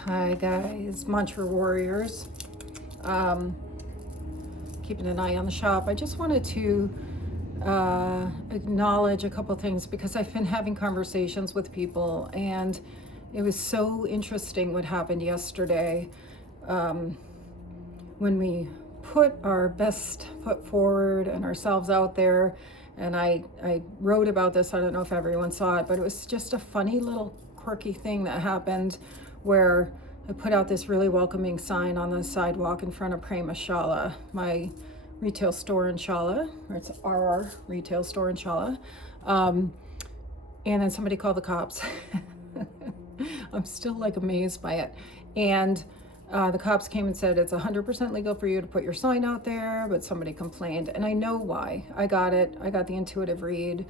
Hi guys, Mantra Warriors. Um, Keeping an eye on the shop. I just wanted to acknowledge a couple things because I've been having conversations with people, and it was so interesting what happened yesterday um, when we put our best foot forward and ourselves out there. And I wrote about this. I don't know if everyone saw it, but it was just a funny little quirky thing that happened where I put out this really welcoming sign on the sidewalk in front of Prema Shala, my retail store in Shala, or it's our retail store in Shala. And then somebody called the cops. I'm still like amazed by it. And the cops came and said it's 100% legal for you to put your sign out there, but somebody complained. And I know why. I got it. I got the intuitive read.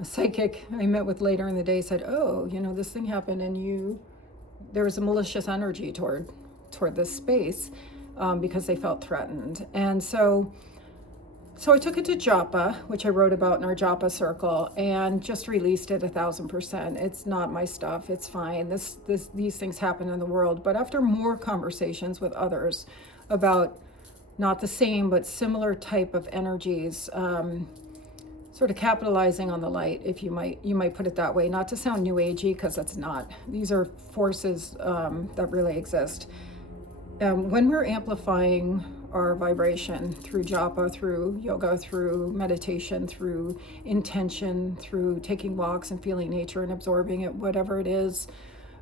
A psychic I met with later in the day said, oh, this thing happened and there was a malicious energy toward this space because they felt threatened. And so I took it to Japa, which I wrote about in our Japa circle, and just released it 1,000%. It's not my stuff. It's fine. These things happen in the world. But after more conversations with others about not the same but similar type of energies, sort of capitalizing on the light, if you might put it that way, not to sound new agey, because that's not. These are forces that really exist. When we're amplifying our vibration through japa, through yoga, through meditation, through intention, through taking walks and feeling nature and absorbing it, whatever it is,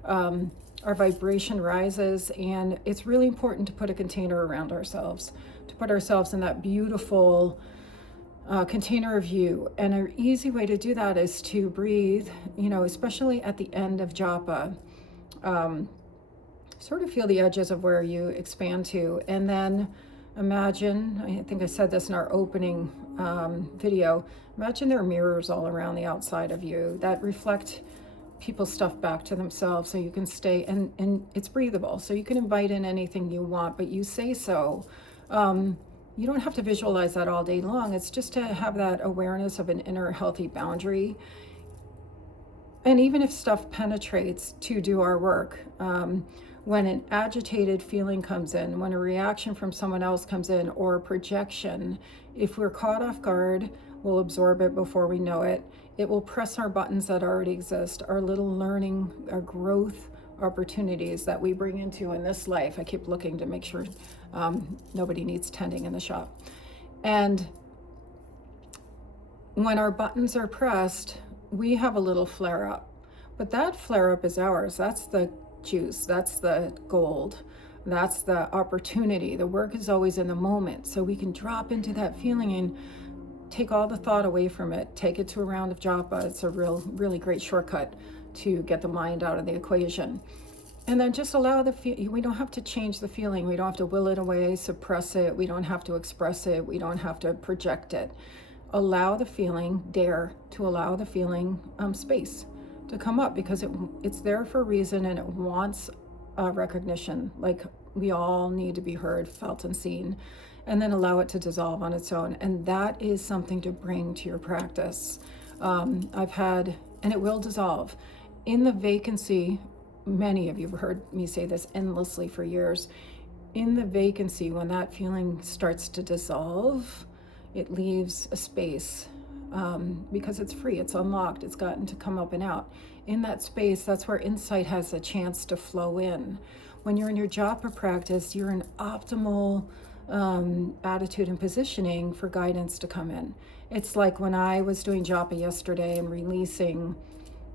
our vibration rises. And it's really important to put a container around ourselves, to put ourselves in that beautiful container of you. And an easy way to do that is to breathe, especially at the end of japa. Sort of feel the edges of where you expand to, and then imagine, I think I said this in our opening video, imagine there are mirrors all around the outside of you that reflect people's stuff back to themselves, so you can stay, and it's breathable, so you can invite in anything you want, but you say so. You don't have to visualize that all day long. It's just to have that awareness of an inner healthy boundary. And even if stuff penetrates to do our work, when an agitated feeling comes in, when a reaction from someone else comes in, or a projection, if we're caught off guard, we'll absorb it before we know it. It will press our buttons that already exist, our little learning, our growth opportunities that we bring into in this life. I keep looking to make sure nobody needs tending in the shop. And when our buttons are pressed, we have a little flare up, but that flare up is ours. That's the juice, that's the gold, that's the opportunity. The work is always in the moment, so we can drop into that feeling and take all the thought away from it, take it to a round of japa. It's a really great shortcut to get the mind out of the equation. And then just allow we don't have to change the feeling, we don't have to will it away, suppress it, we don't have to express it, we don't have to project it. Allow the feeling, dare to allow the feeling space to come up, because it's there for a reason, and it wants recognition. Like, we all need to be heard, felt, and seen. And then allow it to dissolve on its own. And that is something to bring to your practice. I've had, and it will dissolve. In the vacancy, many of you have heard me say this endlessly for years. In the vacancy, when that feeling starts to dissolve, it leaves a space. Because it's free, it's unlocked, it's gotten to come up and out. In that space, that's where insight has a chance to flow in. When you're in your japa practice, you're in optimal attitude and positioning for guidance to come in. It's like when I was doing japa yesterday and releasing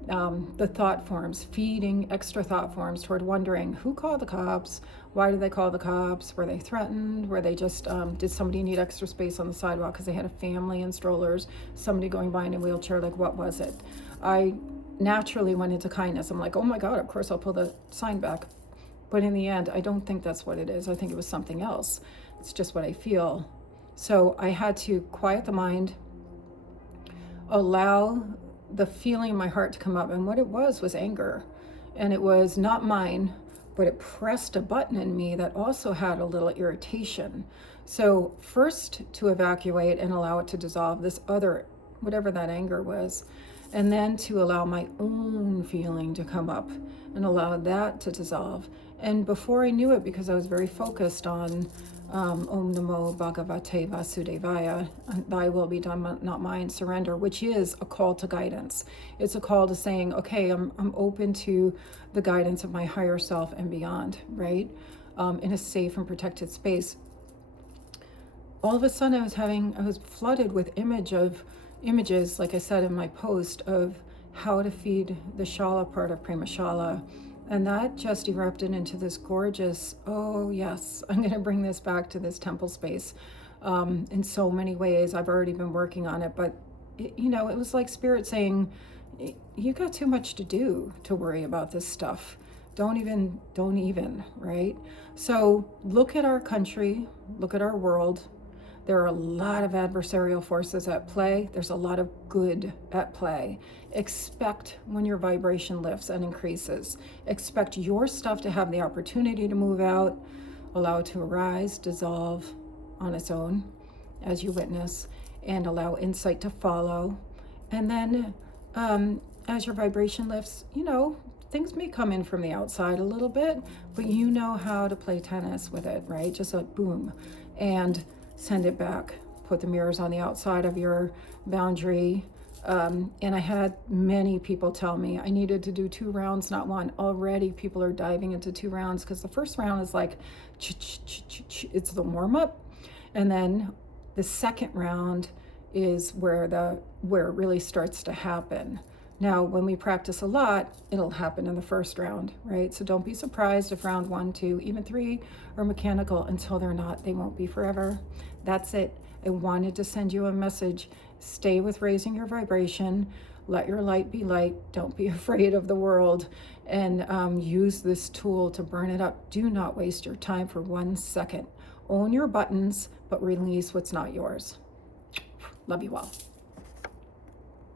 the thought forms, feeding extra thought forms toward wondering who called the cops, why did they call the cops, were they threatened, were they just, did somebody need extra space on the sidewalk because they had a family and strollers, somebody going by in a wheelchair, like what was it? I naturally went into kindness. I'm like, oh my God, of course I'll pull the sign back. But in the end, I don't think that's what it is. I think it was something else. It's just what I feel. So I had to quiet the mind, allow the feeling in my heart to come up, and what it was anger. And it was not mine, but it pressed a button in me that also had a little irritation. So first to evacuate and allow it to dissolve, this other, whatever that anger was, and then to allow my own feeling to come up and allowed that to dissolve. And before I knew it, because I was very focused on Om Namo Bhagavate Vasudevaya, thy will be done, not mine, surrender, which is a call to guidance. It's a call to saying, okay, I'm open to the guidance of my higher self and beyond, right? In a safe and protected space. All of a sudden I was flooded with images, like I said in my post, of how to feed the Shala part of Prema Shala. And that just erupted into this gorgeous, oh yes, I'm going to bring this back to this temple space in so many ways. I've already been working on it, but it was like Spirit saying, you got too much to do to worry about this stuff. Don't even, right? So look at our country, look at our world. There are a lot of adversarial forces at play. There's a lot of good at play. Expect when your vibration lifts and increases. Expect your stuff to have the opportunity to move out, allow it to arise, dissolve on its own as you witness, and allow insight to follow. And then as your vibration lifts, things may come in from the outside a little bit, but you know how to play tennis with it, right? Just a boom. And send it back. Put the mirrors on the outside of your boundary. And I had many people tell me I needed to do 2 rounds, not 1. Already people are diving into 2 rounds because the first round is like, it's the warm up. And then the second round is where it really starts to happen. Now, when we practice a lot, it'll happen in the first round, right? So don't be surprised if round 1, 2, even 3 are mechanical. Until they're not, they won't be forever. That's it. I wanted to send you a message. Stay with raising your vibration. Let your light be light. Don't be afraid of the world. And use this tool to burn it up. Do not waste your time for 1 second. Own your buttons, but release what's not yours. Love you all.